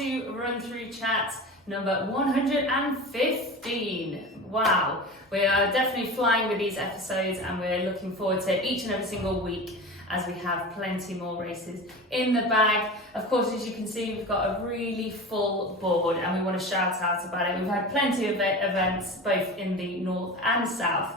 to Run Through Chat number 115. Wow, we are definitely flying with these episodes, and we're looking forward to each and every single week as we have plenty more races in the bag. Of course, as you can see, we've got a really full board and we want to shout out about it. We've had plenty of events both in the north and south.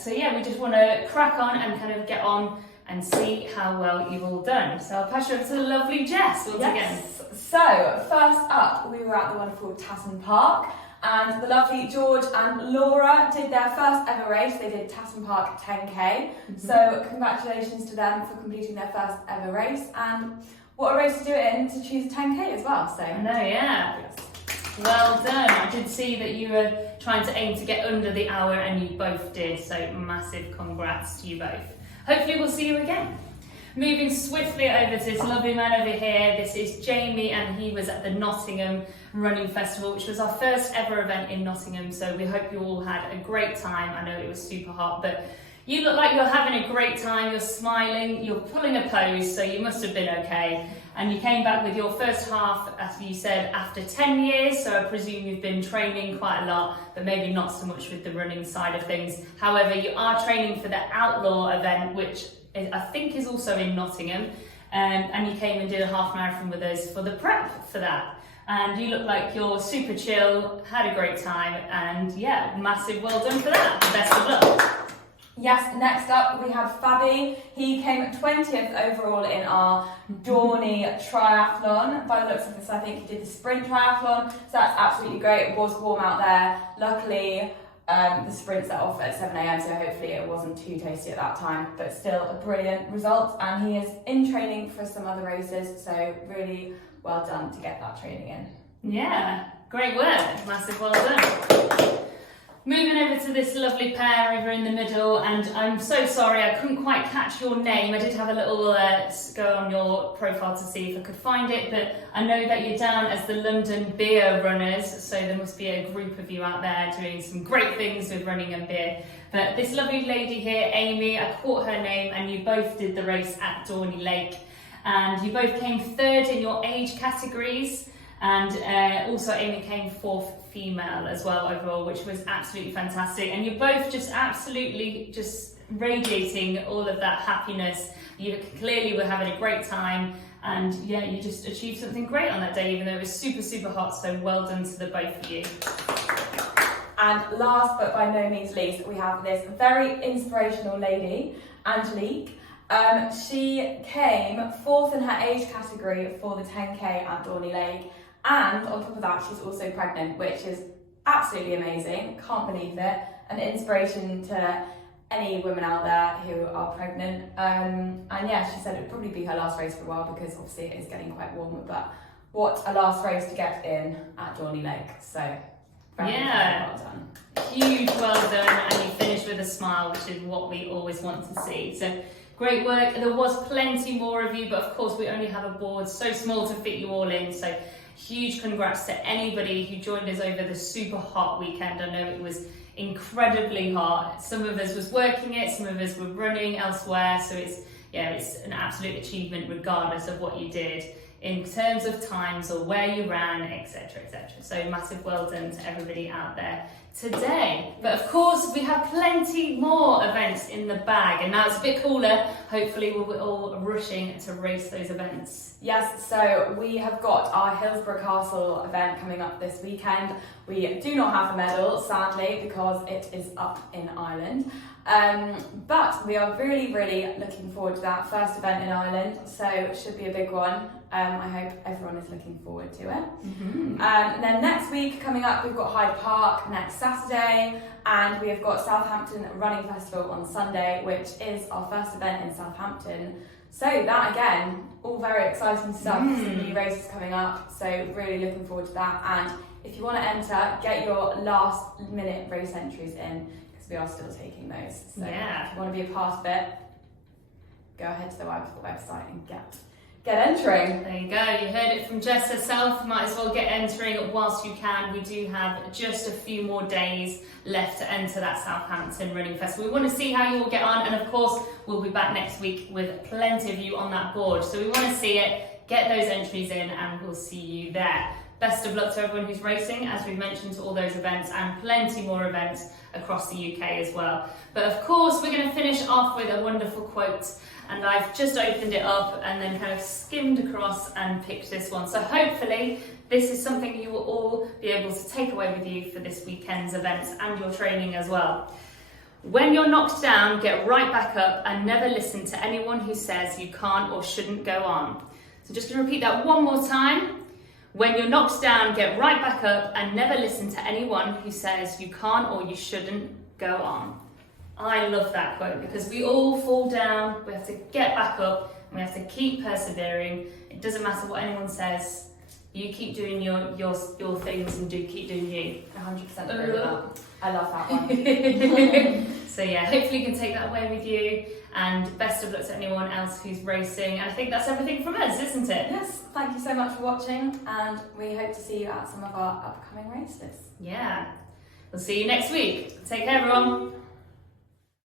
So yeah, we just want to crack on and kind of get on and see how well you've all done. So I'll pass you over to the lovely Jess once again. So first up, we were at the wonderful Tatton Park, and the lovely George and Laura did their first ever race. They did Tatton Park 10K. So congratulations to them for completing their first ever race, and what a race to do it in, to choose 10K as well. So I know, yeah. Yes. Well done. I did see that you were trying to aim to get under the hour, and you both did, so massive congrats to you both. Hopefully we'll see you again. Moving swiftly over to this lovely man over here. This is Jamie, and he was at the Nottingham Running Festival, which was our first ever event in Nottingham. So we hope you all had a great time. I know it was super hot, but you look like you're having a great time. You're smiling, you're pulling a pose, so you must have been okay. And you came back with your first half, as you said, after 10 years. So I presume you've been training quite a lot, but maybe not so much with the running side of things. However, you are training for the Outlaw event, which I think is also in Nottingham, and you came and did a half marathon with us for the prep for that. And you look like you're super chill, had a great time, and yeah, massive well done for that. Best of luck. Yes, next up we have Fabi. He came 20th overall in our Dorney triathlon. By the looks of this, I think he did the sprint triathlon, so that's absolutely great. It was warm out there. Luckily, the sprints are off at 7 a.m, so hopefully it wasn't too tasty at that time, but still a brilliant result. And he is in training for some other races, so really well done to get that training in. Yeah, great work, massive well done. Moving over to this lovely pair over in the middle, and I'm so sorry I couldn't quite catch your name. I did have a little go on your profile to see if I could find it, but I know that you're down as the London Beer Runners, so there must be a group of you out there doing some great things with running and beer. But this lovely lady here, Amy, I caught her name, and you both did the race at Dorney Lake, and you both came third in your age categories. And also Amy came fourth female as well overall, which was absolutely fantastic. And you're both just absolutely just radiating all of that happiness. You clearly were having a great time, and yeah, you just achieved something great on that day, even though it was super, super hot. So well done to the both of you. And last but by no means least, we have this very inspirational lady, Angelique. She came fourth in her age category for the 10K at Dorney Lake. And on top of that, she's also pregnant, which is absolutely amazing. Can't believe it. An inspiration to any women out there who are pregnant. And yeah, she said it would probably be her last race for a while, because obviously it is getting quite warmer. But what a last race to get in at Dorney Lake. So very well done. Huge well done, and you finished with a smile, which is what we always want to see. So great work. There was plenty more of you, but of course we only have a board so small to fit you all in. So huge congrats to anybody who joined us over the super hot weekend. I know it was incredibly hot. Some of us was working it, some of us were running elsewhere. So it's an absolute achievement regardless of what you did in terms of times or where you ran, etc, etc. So massive well done to everybody out there today. But of course we have plenty more events in the bag, and now it's a bit cooler. Hopefully we're all rushing to race those events. Yes, so we have got our Hillsborough Castle event coming up this weekend. We do not have a medal, sadly, because it is up in Ireland. But we are really, really looking forward to that first event in Ireland, so it should be a big one. I hope everyone is looking forward to it. And then next week coming up, we've got Hyde Park next Saturday, and we have got Southampton Running Festival on Sunday, which is our first event in Southampton. So that again, all very exciting stuff. Some new races coming up, so really looking forward to that. And if you want to enter, get your last minute race entries in, because we are still taking those. So if you want to be a part of it, go ahead to the website and get get entering. There you go, you heard it from Jess herself. Might as well get entering whilst you can. We do have just a few more days left to enter that Southampton Running Festival. We want to see how you all get on, and of course we'll be back next week with plenty of you on that board. So we want to see it, get those entries in, and we'll see you there. Best of luck to everyone who's racing, as we've mentioned, to all those events and plenty more events across the UK as well. But of course, we're going to finish off with a wonderful quote, and I've just opened it up and then kind of skimmed across and picked this one. So hopefully this is something you will all be able to take away with you for this weekend's events and your training as well. When you're knocked down, get right back up and never listen to anyone who says you can't or shouldn't go on. So just going to repeat that one more time. When you're knocked down, get right back up and never listen to anyone who says you can't or you shouldn't go on. I love that quote because we all fall down, we have to get back up, and we have to keep persevering. It doesn't matter what anyone says, you keep doing your things and keep doing you. 100% agree with that. I love that one. So yeah, hopefully you can take that away with you, and best of luck to anyone else who's racing. And I think that's everything from us, isn't it? Yes, thank you so much for watching, and we hope to see you at some of our upcoming races. Yeah, we'll see you next week. Take care everyone.